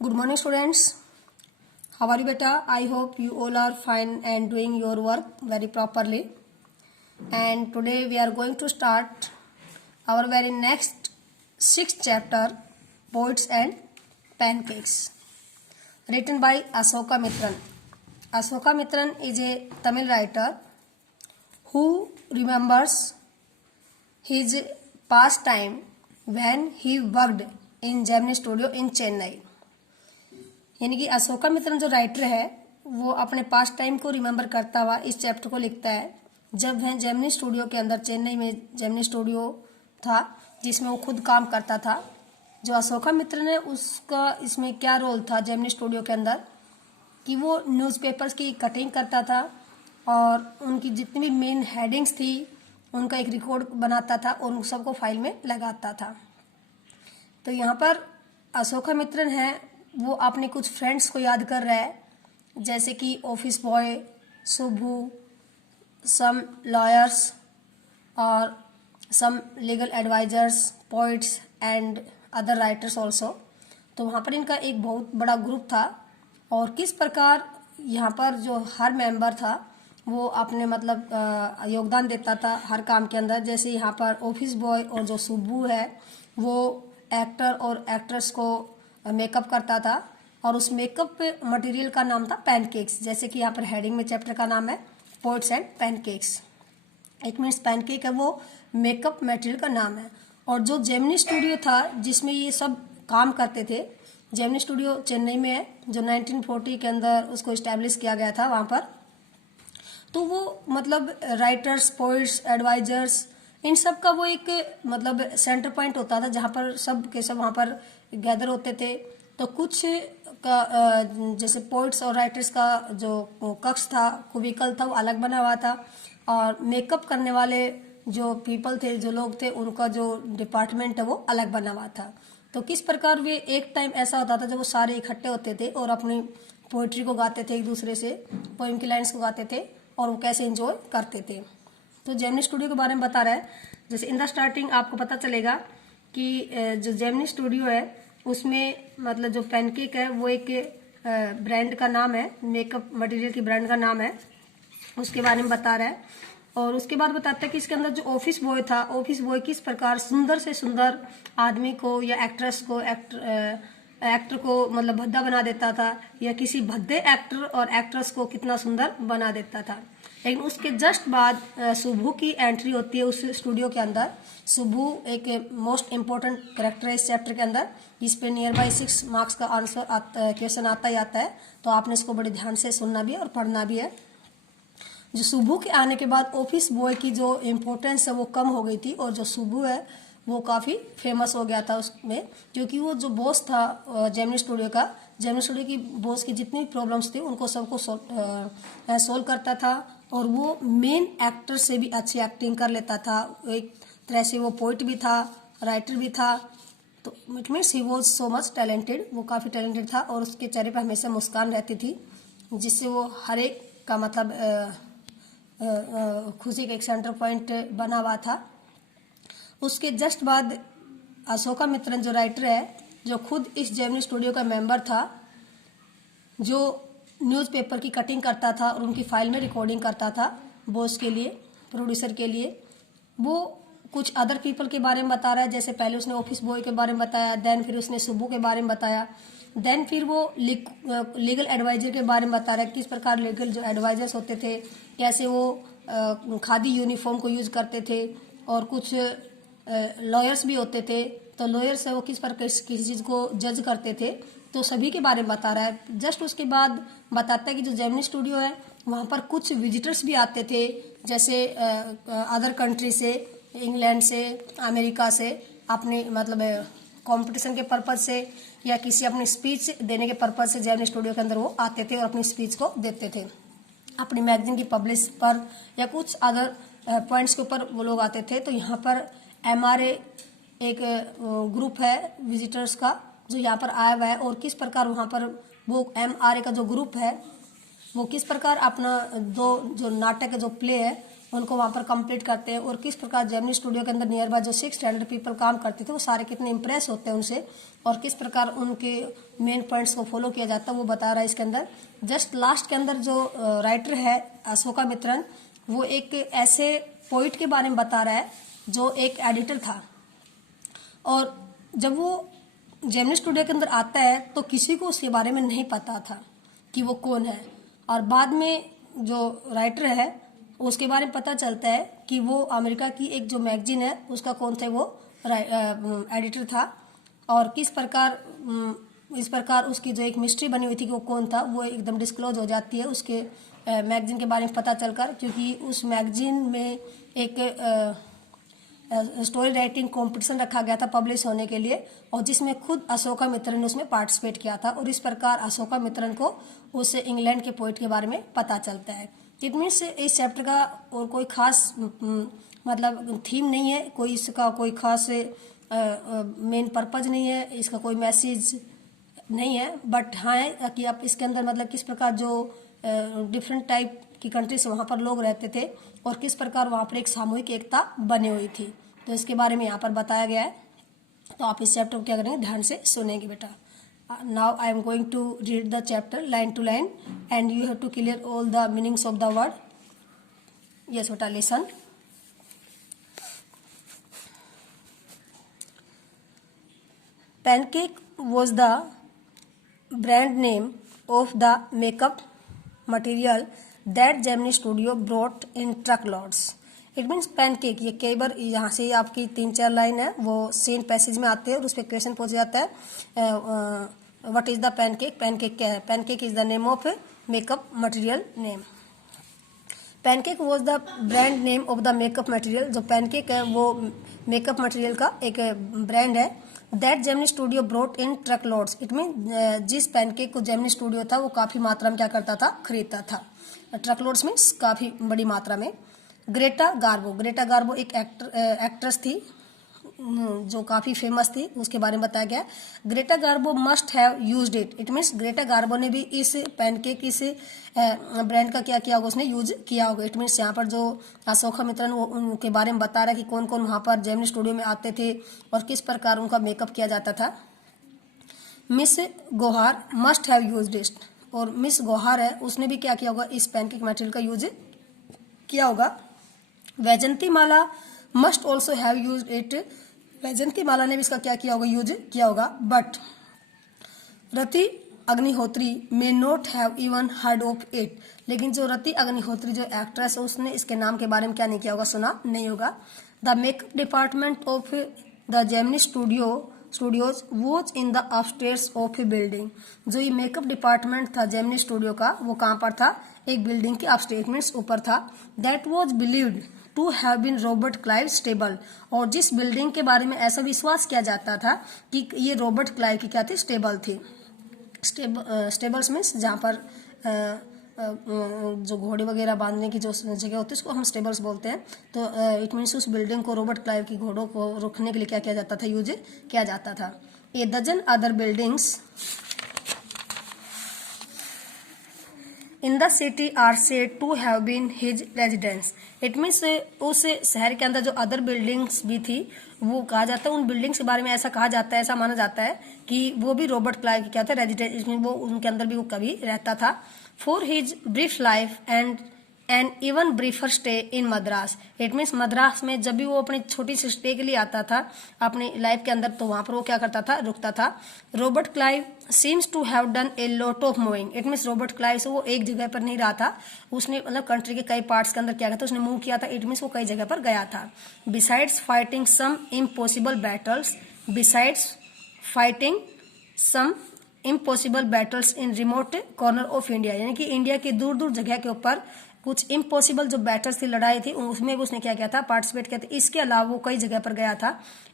Good morning, students. How are you, beta? I hope you all are fine and doing your work very properly. And today we are going to start our very next sixth chapter, Poets and Pancakes, written by Asoka Mitran. Asoka Mitran is a Tamil writer who remembers his past time when he worked in Gemini Studio in Chennai. यानी कि अशोका मित्रन जो writer है वो अपने past time को remember करता हुआ इस चैप्टर को लिखता है जब वह जेमिनी स्टूडियो के अंदर, चेन्नई में जेमिनी स्टूडियो था जिसमें वो खुद काम करता था। जो अशोका मित्रन है उसका इसमें क्या रोल था जेमिनी स्टूडियो के अंदर कि वो न्यूज़पेपर्स की कटिंग करता था और उनकी जितनी भी मेन हेडिंग्स थी उनका एक रिकॉर्ड बनाता था और उन सबको फाइल में लगाता था। तो यहाँ पर अशोका मित्रन है वो अपने कुछ फ्रेंड्स को याद कर रहा है, जैसे कि office boy, Subbu, some lawyers और some legal advisers, poets and other writers also. तो वहाँ पर इनका एक बहुत बड़ा ग्रुप था और किस प्रकार यहाँ पर जो हर मेंबर था वो अपने मतलब योगदान देता था हर काम के अंदर। जैसे यहाँ पर ऑफिस बॉय और जो सुब्बू है वो एक्टर और एक्ट्रेस को मेकअप करता था और उस मेकअप मटेरियल का नाम था पैनकेक्स। जैसे कि यहाँ पर हेडिंग में चैप्टर का नाम है poets and pancakes. It means pancake है वो मेकअप मटेरियल का नाम है। और जो जेमिनी स्टूडियो था जिसमें ये सब काम करते थे, जेमिनी स्टूडियो चेन्नई में है जो 1940 के अंदर उसको इस्टेब्लिश किया गया था वहाँ पर। तो वो मतलब राइटर्स, पोइट्स, एडवाइजर्स इन सब का वो एक मतलब सेंटर पॉइंट होता था जहाँ पर सब के सब वहाँ पर गैदर होते थे। तो कुछ का जैसे पोइट्स और राइटर्स का जो कक्ष था, क्यूबिकल था, वो अलग बना हुआ था और मेकअप करने वाले जो पीपल थे, जो लोग थे, उनका जो डिपार्टमेंट है वो अलग बना हुआ था। तो किस प्रकार वे एक टाइम ऐसा होता था जब वो सारे इकट्ठे होते थे और अपनी पोइट्री को गाते थे, एक दूसरे से पोइम की लाइन्स को गाते थे और वो कैसे एंजॉय करते थे। तो जेमिनी स्टूडियो के बारे में बता रहा है। जैसे इन द स्टार्टिंग आपको पता चलेगा कि जो जेमिनी स्टूडियो है उसमें मतलब जो पैनकेक है वो एक ब्रांड का नाम है, मेकअप मटेरियल की ब्रांड का नाम है, उसके बारे में बता रहा है। और उसके बाद बताता है कि इसके अंदर जो ऑफिस बॉय था, ऑफिस बॉय किस प्रकार सुंदर से सुंदर आदमी को या एक्ट्रेस को एक्टर को मतलब भद्दा बना देता था या किसी भद्दे एक्टर और एक्ट्रेस को कितना सुंदर बना देता था। लेकिन उसके जस्ट बाद सुब्बू की एंट्री होती है उस स्टूडियो के अंदर। सुब्बू एक मोस्ट इम्पोर्टेंट कैरेक्टर है इस चैप्टर के अंदर, जिस पे नियर बाई 6 मार्क्स का आंसर क्वेश्चन आता ही आता है। तो आपने इसको बड़े ध्यान से सुनना भी है और पढ़ना भी है। जो सुब्बू के आने के बाद ऑफिस बॉय की जो इम्पोर्टेंस है वो कम हो गई थी और जो सुब्बू है वो काफ़ी फेमस हो गया था उसमें, क्योंकि वो जो बॉस था जेमिनी स्टूडियो का, जेमिनी स्टूडियो की बॉस की जितनी प्रॉब्लम्स थी उनको सबको सोल्व करता था और वो मेन एक्टर से भी अच्छी एक्टिंग कर लेता था। एक तरह से वो पोइट भी था, राइटर भी था। तो it means he was so much talented, वो काफ़ी टैलेंटेड था और उसके चेहरे पर हमेशा मुस्कान रहती थी जिससे वो हर एक का मतलब खुशी का एक सेंटर पॉइंट बना हुआ था। उसके जस्ट बाद अशोका मित्रन जो राइटर है, जो खुद इस जेमिनी स्टूडियो का मेंबर था, जो न्यूज़पेपर की कटिंग करता था और उनकी फाइल में रिकॉर्डिंग करता था बॉस के लिए, प्रोड्यूसर के लिए, वो कुछ अदर पीपल के बारे में बता रहा है। जैसे पहले उसने ऑफिस बॉय के बारे में बताया, देन फिर उसने सुब्बू के बारे में बताया, देन फिर वो लीगल एडवाइजर के बारे में बता रहा है किस प्रकार लीगल जो एडवाइजर्स होते थे कैसे वो खादी यूनिफॉर्म को यूज करते थे और कुछ लॉयर्स भी होते थे। तो लॉयर्स है वो किस प्रकार किसी चीज़ को जज करते थे, तो सभी के बारे में बता रहा है। जस्ट उसके बाद बताता है कि जो जेमिनी स्टूडियो है वहाँ पर कुछ विजिटर्स भी आते थे, जैसे अदर कंट्री से, इंग्लैंड से, अमेरिका से, अपने मतलब कंपटीशन के पर्पज से या किसी अपनी स्पीच देने के पर्पज से जेमिनी स्टूडियो के अंदर वो आते थे और अपनी स्पीच को देते थे। अपनी मैगजीन की पब्लिश पर या कुछ अदर पॉइंट्स के ऊपर वो लोग आते थे। तो यहाँ पर MRA एक ग्रुप है विजिटर्स का जो यहाँ पर आया हुआ है और किस प्रकार वहाँ पर वो MRA का जो ग्रुप है वो किस प्रकार अपना दो जो नाटक है, जो प्ले है, उनको वहाँ पर कंप्लीट करते हैं, और किस प्रकार जेमिनी स्टूडियो के अंदर नियर बाय जो 600 पीपल काम करते थे वो सारे कितने इंप्रेस होते हैं उनसे, और किस प्रकार उनके मेन पॉइंट्स को फॉलो किया जाता है वो बता रहा है इसके अंदर। जस्ट लास्ट के अंदर जो राइटर है अशोका मित्रन, वो एक ऐसे पोइट के बारे में बता रहा है जो एक एडिटर था, और जब वो जेमिनी स्टूडियो के अंदर आता है तो किसी को उसके बारे में नहीं पता था कि वो कौन है, और बाद में जो राइटर है उसके बारे में पता चलता है कि वो अमेरिका की एक जो मैगजीन है उसका कौन सा वो एडिटर था, और किस प्रकार इस प्रकार उसकी जो एक मिस्ट्री बनी हुई थी कि वो कौन था वो एकदम डिस्क्लोज हो जाती है उसके मैगजीन के बारे में पता चलकर, क्योंकि उस मैगजीन में एक स्टोरी राइटिंग कंपटीशन रखा गया था पब्लिश होने के लिए, और जिसमें खुद अशोका मित्रन ने उसमें पार्टिसिपेट किया था, और इस प्रकार अशोका मित्रन को उस इंग्लैंड के पोइट के बारे में पता चलता है। इट मीन्स इस चैप्टर का और कोई खास मतलब थीम नहीं है, कोई इसका कोई खास मेन पर्पज नहीं है, इसका कोई मैसेज नहीं है, बट हाँ है कि आप इसके अंदर मतलब किस प्रकार जो डिफरेंट टाइप की कंट्री से वहाँ पर लोग रहते थे और किस प्रकार वहाँ पर एक सामूहिक एकता बनी हुई थी, तो इसके बारे में यहाँ पर बताया गया है। तो आप इस चैप्टर को क्या करेंगे, ध्यान से सुनेंगे बेटा। Now I am going to read the chapter line to line and you have to clear all the meanings of the word. Yes बेटा, listen. Pancake was the brand name of the makeup material that Gemini Studio brought in truckloads. It means pancake, ये कई बार यहाँ से आपकी 3-4 line है वो same passage में आते हैं और उस पर क्वेश्चन पूछ जाता है what is the pancake. Pancake क्या है? Pancake is the name of makeup material name. Pancake was the brand name of the makeup material. जो पैनकेक है वो मेकअप मटेरियल का एक ब्रांड है। That Gemini studio brought in truck loads. It mean जिस pancake को Gemini studio था वो काफ़ी मात्रा में क्या करता था, खरीदता था। ट्रक लोड्स मीन्स काफ़ी बड़ी मात्रा में। ग्रेटा गार्बो, ग्रेटा गार्बो एक एक्ट्रेस थी जो काफ़ी फेमस थी, उसके बारे में बताया गया। Greta Garbo must have used it. It means Greta Garbo ने भी इस पैनकेक इस ब्रांड का क्या किया होगा, उसने यूज किया होगा। इट मीन्स यहाँ पर जो अशोका मित्रन वो उनके बारे में बता रहा है कि कौन कौन वहाँ पर जेमिनी स्टूडियो में आते थे और किस प्रकार उनका मेकअप किया जाता था। मिस गोहार मस्ट हैव यूज्ड इट। और मिस गोहार है उसने भी क्या किया होगा, इस पैनकेक मटेरियल का यूज किया होगा। Vyjayanthimala must also have used it. Vyjayanthimala ने भी इसका क्या किया होगा, यूज किया होगा। But Rati Agnihotri may not have even heard of it. लेकिन जो रति अग्निहोत्री जो एक्ट्रेस है उसने इसके नाम के बारे में क्या नहीं किया होगा, सुना नहीं होगा। The makeup department of the Gemini studios was in the upstairs of A building. जो ये मेकअप डिपार्टमेंट था जेमिनी स्टूडियो का वो कहाँ पर था, एक बिल्डिंग के अपस्टेयर मीन्स ऊपर था। That was believed to have been Robert Clive stable. और जिस बिल्डिंग के बारे में ऐसा विश्वास किया जाता था कि ये रॉबर्ट क्लाइव की क्या थी, स्टेबल थी। स्टेबल्स मीन्स जहाँ पर जो घोड़े वगैरह बांधने की जो जगह होती है उसको हम स्टेबल्स बोलते हैं। तो इट मीन्स उस बिल्डिंग को रॉबर्ट क्लाइव की घोड़ों को रोकने के लिए क्या किया जाता था, यूज किया जाता था। A dozen other buildings in the city are said to have been his residence. It means उस शहर के अंदर जो अदर बिल्डिंग्स भी थी वो कहा जाता है, उन बिल्डिंग्स के बारे में ऐसा कहा जाता है, ऐसा माना जाता है कि वो भी रॉबर्ट क्लाइव की क्या था, रेजिडेंस। इसमें वो उनके अंदर भी वो कभी रहता था। For his brief life and even ब्रीफर stay in Madras. It means Madras में जब भी वो अपनी छोटी सी स्टे के लिए आता था अपनी लाइफ के अंदर तो वहां पर वो क्या करता था, रुकता था। Robert Clive seems to have done a lot of moving. It means Robert Clive से वो एक जगह पर नहीं रहा था, उसने मतलब कंट्री के कई पार्ट्स के अंदर क्या किया था, उसने मूव किया था। इट मीन्स वो कई जगह पर गया था। Besides fighting some impossible battles in remote corner of India. यानी कि इंडिया के दूर दूर जगह के ऊपर कुछ इम्पॉसिबल जो बैटल्स थी, लड़ाई थी, उसमें भी उसने क्या किया था, पार्टिसिपेट किया था। इसके अलावा वो कई जगह पर गया था।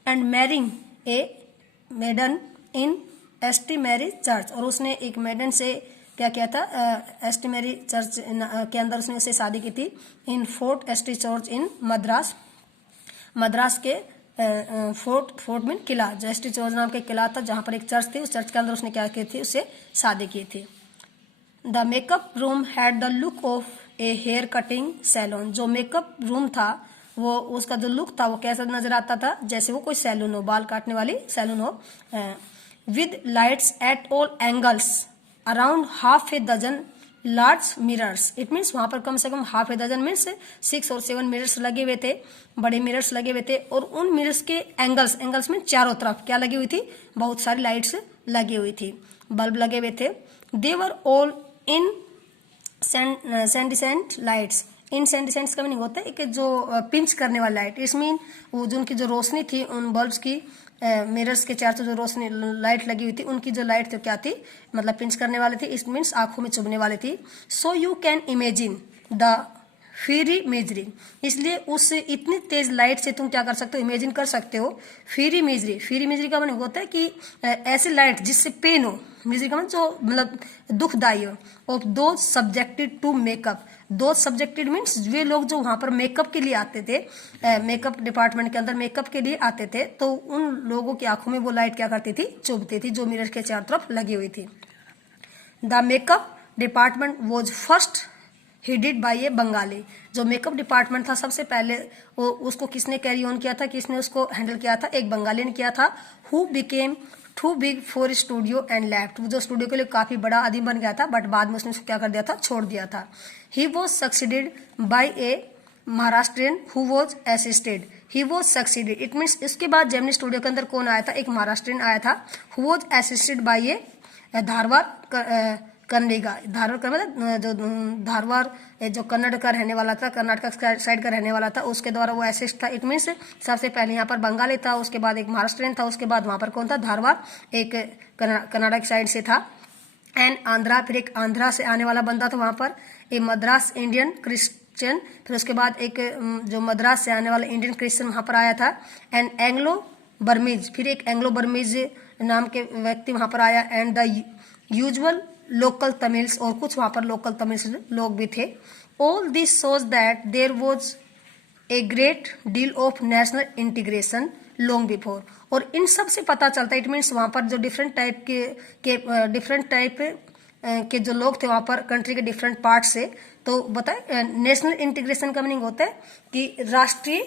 And marrying a maiden in St Mary church. और उसने एक मेडन से क्या किया था, एस्टी मैरी चर्च के अंदर उसने उससे शादी की थी। In fort St church in Madras. Madras के फोर्ट मीन किला, जो एस्टी चर्च नाम का किला था जहाँ पर एक चर्च थी, उस चर्च के अंदर उसने क्या की थी, उससे शादी की थी। The makeup room had the look of a hair cutting salon. जो मेकअप रूम था वो उसका जो लुक था वो कैसा नजर आता था, जैसे वो कोई सैलून हो, बाल काटने वाली सैलून हो। With lights at all angles around half a dozen large mirrors. It means वहां पर कम से कम हाफ ए डजन मीन्स 6 और 7 मिरर्स लगे हुए थे, बड़े मिरर्स लगे हुए थे। और उन मिरर्स के एंगल्स में चारों तरफ क्या लगी हुई थी, बहुत सारी लाइट्स लगी हुई थी, बल्ब लगे हुए थे। दे वर ऑल इन सेंडिसेंट लाइट्स। इनसेंडिसेंट्स का मीनिंग होता है कि जो पिंच करने वाली लाइट, इस मीन वो जो उनकी जो रोशनी थी उन बल्ब्स की, मिरर्स के चार जो रोशनी लाइट लगी हुई थी उनकी जो लाइट थी क्या थी, मतलब पिंच करने वाली थी, इट मीन्स आंखों में चुभने वाली थी। So you can imagine the free imagery. इसलिए उस इतनी तेज लाइट से तुम क्या कर सकते हो, इमेजिन कर सकते हो। फ्री मेजरी, फ्री मेजरी का मतलब होता है कि ऐसी लाइट जिससे पेन हो, मेजरी का मतलब दुखदायी हो। ऑफ दो सब्जेक्टेड टू मेकअप, दो सब्जेक्टेड मीन्स वे लोग जो वहां पर मेकअप के लिए आते थे, मेकअप डिपार्टमेंट के अंदर मेकअप के लिए आते थे, तो उन लोगों की आंखों में वो लाइट क्या करती थी, चुभती थी, जो मिरर के चारों तरफ लगी हुई थी। The makeup department was first headed by a Bengali. जो मेकअप डिपार्टमेंट था सबसे पहले वो उसको किसने कैरी ऑन किया था, किसने उसको हैंडल किया था, एक बंगाली ने किया था। Who became too big for studio and left. जो स्टूडियो के लिए काफी बड़ा आदमी बन गया था, बट बाद में उसने उसको क्या कर दिया था, छोड़ दिया था। He was succeeded by A Maharashtrian who was assisted. He was succeeded it means इसके बाद जेमिनी स्टूडियो के अंदर कौन आया था, एक महाराष्ट्रियन आया था। हु वॉज असिस्टेड बाई ए धारवाड़ कन्नेगा। धारवाड़ का मतलब जो धारवाड़ जो कन्नड़ का रहने वाला था, कर्नाटक साइड का रहने वाला था, उसके द्वारा वो असिस्ट था। इट मीन्स सबसे पहले यहाँ पर बंगाली था, उसके बाद एक महाराष्ट्रियन था, उसके बाद वहां पर कौन था, धारवाड़ एक कर्नाटक साइड से था। एंड आंध्रा, फिर एक आंध्रा से आने वाला बंदा था वहां पर, एक मद्रास इंडियन क्रिश्चियन, फिर उसके बाद एक जो मद्रास से आने वाला इंडियन क्रिश्चियन वहां पर आया था। एंड एंग्लो बर्मीज, फिर एक एंग्लो बर्मीज नाम के व्यक्ति वहां पर आया। And the usual local Tamils, और कुछ वहां पर लोकल तमिल्स लोग भी थे। All this shows that there was a great deal of national integration long before. और इन सब से पता चलता है, इट मीन्स वहां पर जो डिफरेंट टाइप के जो लोग थे वहां पर कंट्री के डिफरेंट पार्ट से, तो बताए नेशनल इंटीग्रेशन का मीनिंग होता है कि राष्ट्रीय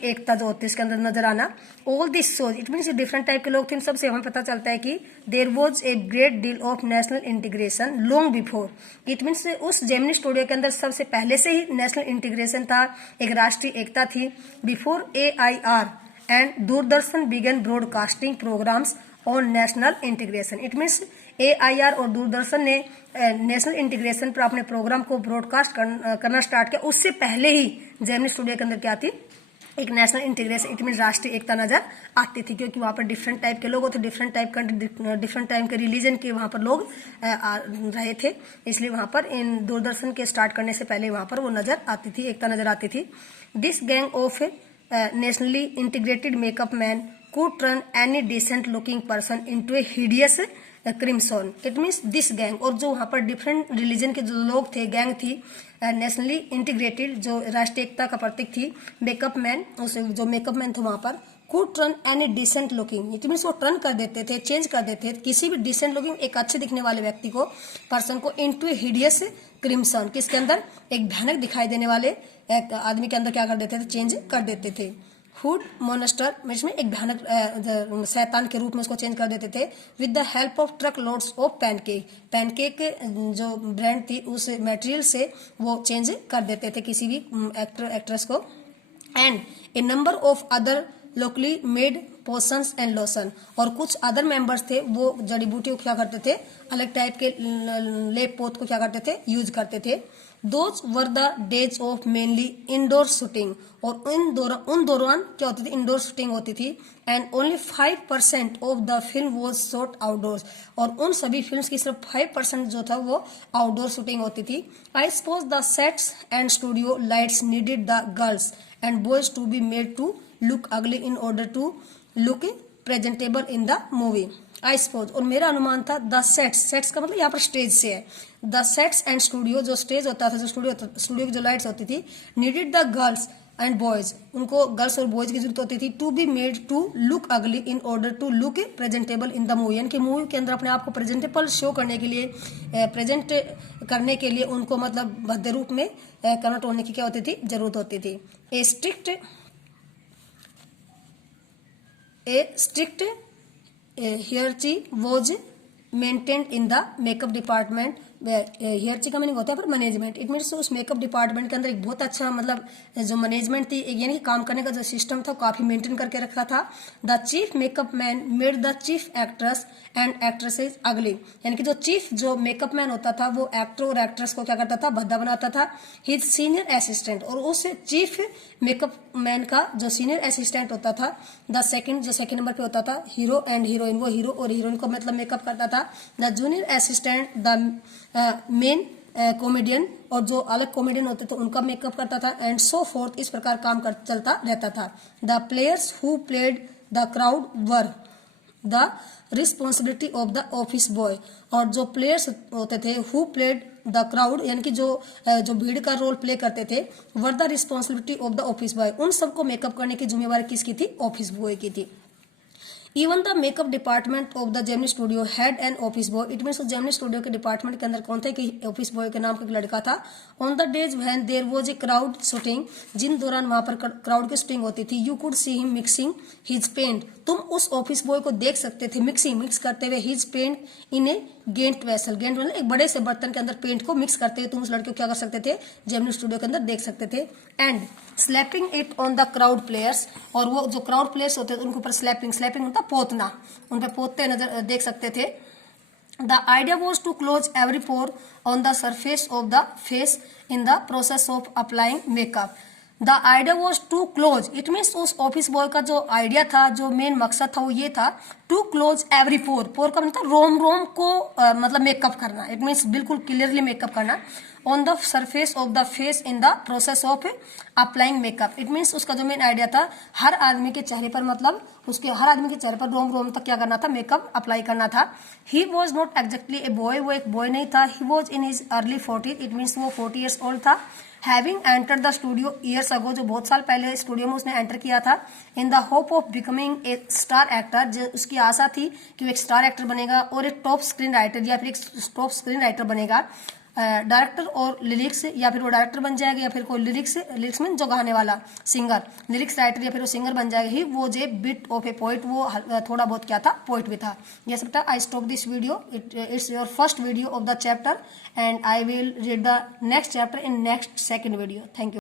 एकता जो होती है इसके अंदर नजर आना। All this shows it means different type के लोग थे, इन सबसे हमें पता चलता है कि there was a great deal of national integration long before. It means उस जेमिनी स्टूडियो के अंदर सबसे पहले से ही नेशनल इंटीग्रेशन था, एक राष्ट्रीय एकता थी। Before AIR and Doordarshan began broadcasting programmes on national integration. It means AIR और दूरदर्शन ने नेशनल इंटीग्रेशन पर अपने प्रोग्राम को ब्रॉडकास्ट करना स्टार्ट किया। उससे पहले ही जेमिनी स्टूडियो के अंदर क्या थी, एक नेशनल इंटीग्रेशन, इट मीन राष्ट्रीय एकता नजर आती थी, क्योंकि वहां पर डिफरेंट टाइप के लोग होते, different type country, different type के रिलीजन के वहां पर लोग रहे थे, इसलिए वहां पर इन दूरदर्शन के स्टार्ट करने से पहले वहां पर वो नजर आती थी, एकता नजर आती थी। This gang of nationally integrated makeup man could turn any decent looking person into a hideous crimson. It means this gang, और जो वहां पर डिफरेंट रिलीजन के जो लोग थे, गैंग थी नेशनली इंटीग्रेटेड, जो राष्ट्रीय एकता का प्रतीक थी, मेकअप मैन, जो मेकअप मैन थे वहां पर, could turn any decent looking, it means वो टर्न कर देते थे, चेंज कर देते थे किसी भी डिसेंट लुकिंग, एक अच्छे दिखने वाले व्यक्ति को, पर्सन को, इनटू ए हिडियस क्रिम्सन, किसके अंदर, एक भयानक दिखाई देने वाले एक आदमी के अंदर क्या कर देते थे, चेंज कर देते थे। हुड मोनेस्टर में एक भयानक शैतान के रूप में उसको चेंज कर देते थे। With the help of truck loads of pancake, pancake जो ब्रांड थी उस मटेरियल से वो चेंज कर देते थे किसी भी एक्टर एक्ट्रेस को। And A number of other locally made potions and lotion, और कुछ अदर मेंबर्स थे वो जड़ी बूटी को क्या करते थे, अलग टाइप के लेप पोत को क्या करते थे, यूज करते थे। Those were the days of mainly indoor shooting, और उन दौरान क्या होती थी, इंडोर शूटिंग होती थी। And only 5% of the film was shot outdoors, और उन सभी फिल्म्स की सिर्फ 5% जो था वो आउटडोर शूटिंग होती थी। I suppose the sets and studio lights needed the girls and boys to be made to look ugly in order to look presentable in the movie. I suppose, और मेरा अनुमान था, द सेट्स का मतलब यहाँ पर स्टेज से है, द सेट्स एंड स्टूडियो, जो स्टेज होता था, जो स्टूडियो की जो लाइट्स होती थी, needed the girls, and boys, उनको गर्ल्स और बॉयज की जरूरत होती थी to be made to look ugly in order to look presentable in the movie, यानी कि मूवी के अंदर अपने आप को प्रेजेंटेबल शो करने के लिए, प्रेजेंट करने के लिए उनको मतलब भद्दे रूप में कन्वर्ट होने की क्या होती थी, जरूरत होती थी। A strict hierarchy was maintained in the makeup department. Hierarchy का मीनिंग होता है पर मैनेजमेंट, इट मीन्स उस मेकअप डिपार्टमेंट के अंदर एक बहुत अच्छा मतलब जो मैनेजमेंट थी, यानी कि काम करने का जो सिस्टम था काफी मेंटेन करके रखा था। The chief makeup man made the chief actress and actresses अगली, यानी कि जो चीफ जो मेकअप मैन होता था वो एक्टर और एक्ट्रेस को क्या करता था, भद्दा बनाता था। हिज सीनियर असिस्टेंट, और उस चीफ मेकअप मैन का जो सीनियर असिस्टेंट होता था, द सेकंड जो सेकंड नंबर पे होता था, हीरो एंड हीरोइन, वो हीरो और हीरोइन को मतलब मेकअप करता था। The junior assistant the main comedian, और जो अलग कॉमेडियन होते थे उनका मेकअप करता था, एंड सो फोर्थ, इस प्रकार काम चलता रहता था। The players who played the crowd were the responsibility of the office boy, और जो प्लेयर्स होते थे हु प्लेड द क्राउड, यानी कि जो भीड़ का रोल प्ले करते थे, were the responsibility of the office boy, उन सबको मेकअप करने की जिम्मेवारी किसकी थी, ऑफिस बॉय की थी। Even the makeup department of the Gemini studio had an office boy, it means Gemini studio के डिपार्टमेंट के अंदर कौन था कि ऑफिस बॉय के नाम का एक लड़का था। On the days when there was a crowd shooting, जिन दौरान वहां पर क्राउड की शूटिंग होती थी, you could see him mixing his paint, तुम उस ऑफिस बॉय को देख सकते थे मिक्स करते हुए his paint in a giant vessel, giant मतलब एक बड़े से बर्तन के अंदर पेंट को मिक्स करते हुए तुम उस लड़के को क्या कर सकते थे, जेमिनी स्टूडियो के अंदर देख सकते थे। And slapping it on the crowd players, और वो जो क्राउड प्लेयर्स होते थे उनके ऊपर स्लैपिंग होता पोतना, उन पे पोतते नजर देख सकते थे। The idea was to close every pore on the surface of the face in the process of applying makeup. The idea was to close, it means उस ऑफिस बॉय का जो आइडिया था, जो मेन मकसद था वो ये था, टू क्लोज एवरी पोर का मतलब रोम को मतलब मेकअप करना, इट मीन्स बिल्कुल क्लियरली मेकअप करना। On the surface of the face in the process of applying makeup, it means उसका जो मेन आइडिया था, हर आदमी के चेहरे पर मतलब उसके हर आदमी के चेहरे पर रोम तक क्या करना था, मेकअप अप्लाई करना था। He was not exactly a boy, वो एक बॉय नहीं था। He was in his early 40s, it means वो 40 years ओल्ड था। Having enter the studio years ago, जो बहुत साल पहले स्टूडियो में उसने एंटर किया था। In the hope of becoming a star actor, जो उसकी आशा थी कि वो एक स्टार एक्टर बनेगा और एक टॉप स्क्रीन राइटर या फिर एक टॉप स्क्रीन राइटर बनेगा। डायरेक्टर और लिरिक्स, या फिर वो डायरेक्टर बन जाएगा, या फिर कोई लिरिक्स में जो गाने वाला सिंगर, लिरिक्स राइटर, या फिर वो सिंगर बन जाएगा। ही वो जे बिट ऑफ ए पोइट, वो थोड़ा बहुत क्या था, पोइट भी था। ये सब था। I stop this video, it's your first video of the chapter, and I will read the next chapter in next second video. Thank you.